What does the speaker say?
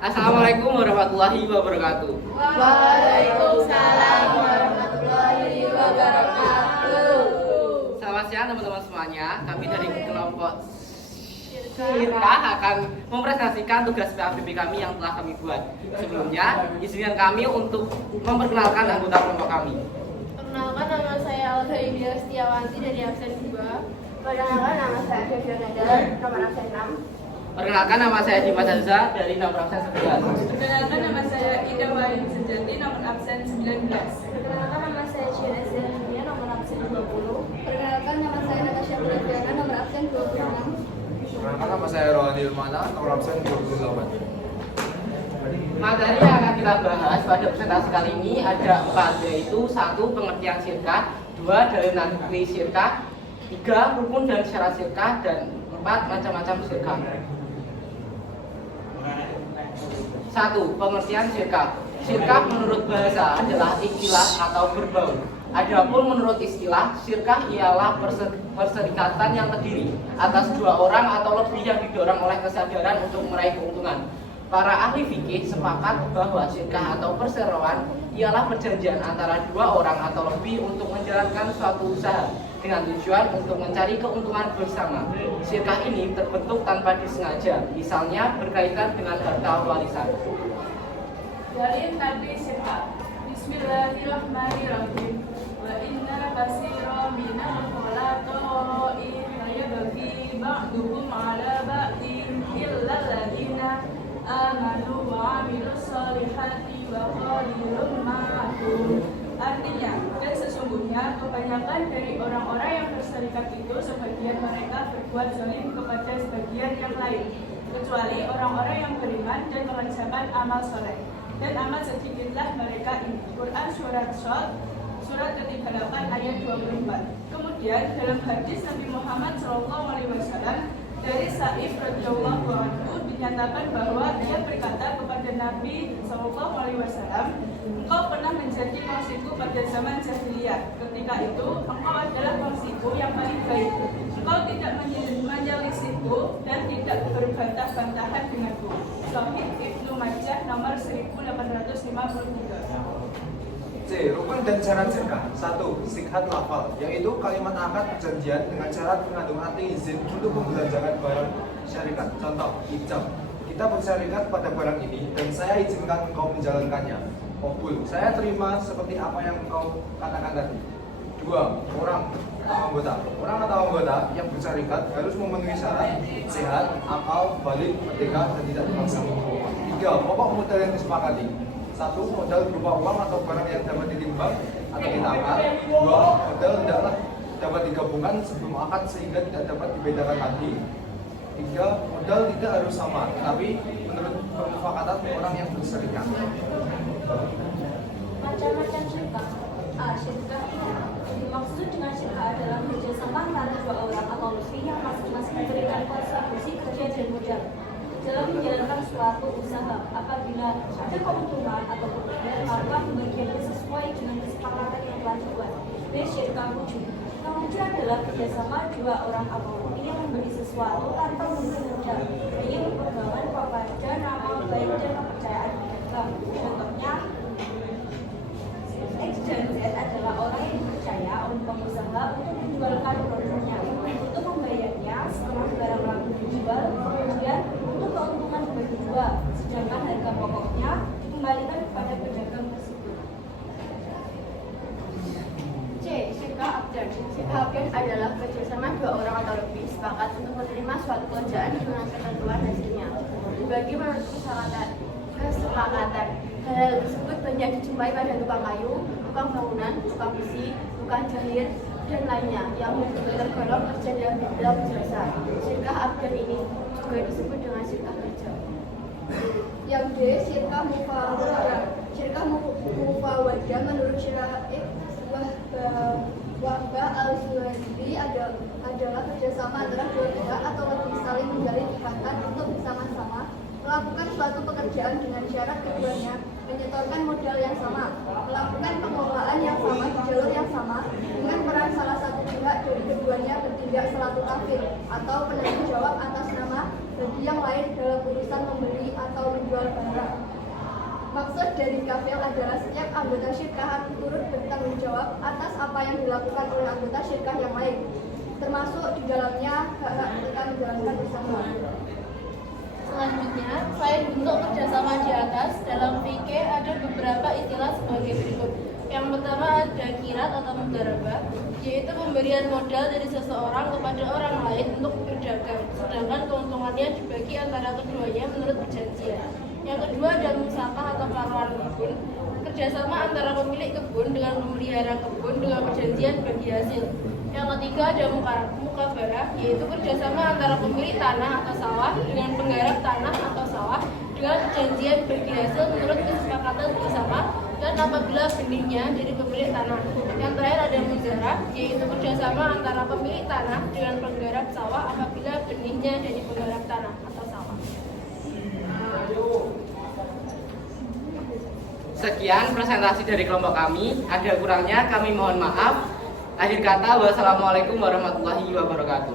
Assalamualaikum warahmatullahi wabarakatuh. Waalaikumsalam warahmatullahi wabarakatuh. Selamat siang teman-teman semuanya. Kami dari kelompok Sirka akan mempresentasikan tugas PABB kami yang telah kami buat. Sebelumnya, izinkan kami untuk memperkenalkan anggota kelompok kami. Perkenalkan, nama saya Alda India Setiawanti dari absen 2. Perkenalkan, nama saya Devia Nadal, nomor absen 6. Perkenalkan, nama saya Dimas Azza dari nomor absen 11. Perkenalkan, nama saya Ida Wahid Sejati, nomor absen 19. Perkenalkan, nama saya Ciara Zerania, nomor absen 20. Perkenalkan, nama saya Natasha Budiana, nomor absen 26. Perkenalkan, nama saya Rohani Ilmana, nomor absen 28. Materi yang akan kita bahas pada presentasi kali ini ada 4, yaitu 1. Pengertian sirka, 2. Dalil naqli sirka, 3. Rukun dan syarat sirka, dan 4. Macam-macam sirka. 1. Pengertian sirka. Sirka menurut bahasa adalah istilah atau berbau. Adapun menurut istilah, sirkah ialah perserikatan yang terdiri atas 2 orang atau lebih yang didorong oleh kesadaran untuk meraih keuntungan. Para ahli fikih sepakat bahwa sirkah atau perseroan ialah perjanjian antara 2 orang atau lebih untuk menjalankan suatu usaha dengan tujuan untuk mencari keuntungan bersama. Sirkah ini terbentuk tanpa disengaja, misalnya berkaitan dengan harta warisan. Dalil naqli sirka. Bismillahirrahmanirrahim. Wa inna katsira minal khulata'i yabghi ba'duhum 'ala ba'din illa alladziina amanu wa 'amilus shalihati wa qalilun ma'hum. Artinya, dan sesungguhnya kebanyakan dari orang-orang yang berserikat itu sebagian mereka berbuat zalim kepada sebagian yang lain, kecuali orang-orang yang beriman dan mengerjakan amal soleh. Dan amat sedikitlah mereka ini. Quran surat Shad, surat ke-38 ayat 24. Kemudian dalam hadis Nabi Muhammad SAW dari Sa'ib radhiyallahu anhu dinyatakan bahwa dia berkata kepada Nabi SAW, engkau pernah menjadi kongsiku pada zaman jahiliyah. Ketika itu engkau adalah kongsiku yang paling baik. Engkau tidak menyelisihku dan tidak berbantah-bantahan denganku. Sahih Ibnu Majah nomor 1853. C. Rukun dan syarat sirkah. 1. Sikhat lafal, yaitu kalimat akad perjanjian dengan syarat mengandung arti izin untuk membelanjakan barang syarikat. Contoh, ijab. Kita bersyarikat pada barang ini dan saya izinkan engkau menjalankannya. Qabul. Saya terima seperti apa yang engkau katakan tadi. 2. Orang atau anggota. Orang atau anggota yang bersyarikat harus memenuhi syarat sehat, akal, balik, merdeka, dan tidak dipaksa. 3. Pokok modal yang disepakati. 1. Modal berupa uang atau barang yang dapat ditimbang atau ditakar. 2. Modal tidaklah dapat digabungkan sebelum akad sehingga tidak dapat dibedakan lagi. 3. Modal tidak harus sama, tapi menurut permufakatan orang yang berserikat. Macam-macam syirkah. A. Syirkah dimaksud dengan syirkah adalah kerjasama antara 2 orang atau lebih yang masing-masing memberikan kontribusi kerja dan modal dalam menjalankan suatu usaha. Apabila ada keuntungan atau kerugian, maka pembagiannya sesuai dengan kesepakatan yang telah dibuat. B. Syirkah wujud. Wujud adalah kerjasama 2 orang atau lebih yang memberi sesuatu tanpa memberi modal. Ini merupakan kepada nama baik dan kepercayaan mereka. Contohnya, X dan Z adalah orang yang dipercaya oleh pengusaha untuk menjualkan produknya. Untuk membayarnya setelah barang laku dijual, kemudian untuk keuntungan dibagi 2, sedangkan harga pokoknya dikembalikan kepada pedagang tersebut. C. Syirkah abdan. Syirkah abdan adalah kerjasama 2 orang atau lebih sepakat untuk menerima suatu pekerjaan dengan ketentuan hasilnya dibagi menurut kesepakatan. Hal tersebut banyak dijumpai pada tukang kayu, tukang bangunan, tukang besi, tukang jahit, dan lainnya yang tergolong kerja dalam bidang jasa. Syirkah abdan ini juga disebut dengan syirkah kerja. Yang D. Syirkah mufawadah. Syirkah mufawadah menurut Syara'ib Wahbah al-Zuhairi adalah kerjasama antara 2 pihak atau lebih saling menjalin ikatan untuk bersama-sama melakukan suatu pekerjaan dengan syarat keduanya menyetorkan modal yang sama, melakukan pengelolaan yang sama di jalur yang sama, dengan peran salah satu pihak dari keduanya bertindak selaku kafir atau penanggung jawab atas nama bagi yang lain dalam urusan membeli atau menjual barang kafil adalah setiap anggota syirkah harus turut bertanggung jawab atas apa yang dilakukan oleh anggota syirkah yang lain, termasuk di dalamnya hak-hak kita menjalankan bersama. Selanjutnya, selain bentuk kerjasama di atas, dalam fikih ada beberapa istilah sebagai berikut. Yang pertama ada kirat atau mudarabah, yaitu pemberian modal dari seseorang kepada orang lain untuk berdagang, sedangkan keuntungannya dibagi antara keduanya menurut perjanjian. Yang kedua ada musaqah atau paruan kebun, kerjasama antara pemilik kebun dengan pemelihara kebun dengan perjanjian bagi hasil. Yang ketiga ada mukabarah, yaitu kerjasama antara pemilik tanah atau sawah dengan penggarap tanah atau sawah dengan perjanjian bagi hasil menurut kesepakatan bersama dan apabila benihnya dari pemilik tanah. Yang terakhir ada muzarah, yaitu kerjasama antara pemilik tanah dengan penggarap sawah apabila benihnya dari penggarap tanah atau sawah. Sekian presentasi dari kelompok kami. Ada kurangnya kami mohon maaf. Akhir kata, wassalamualaikum warahmatullahi wabarakatuh.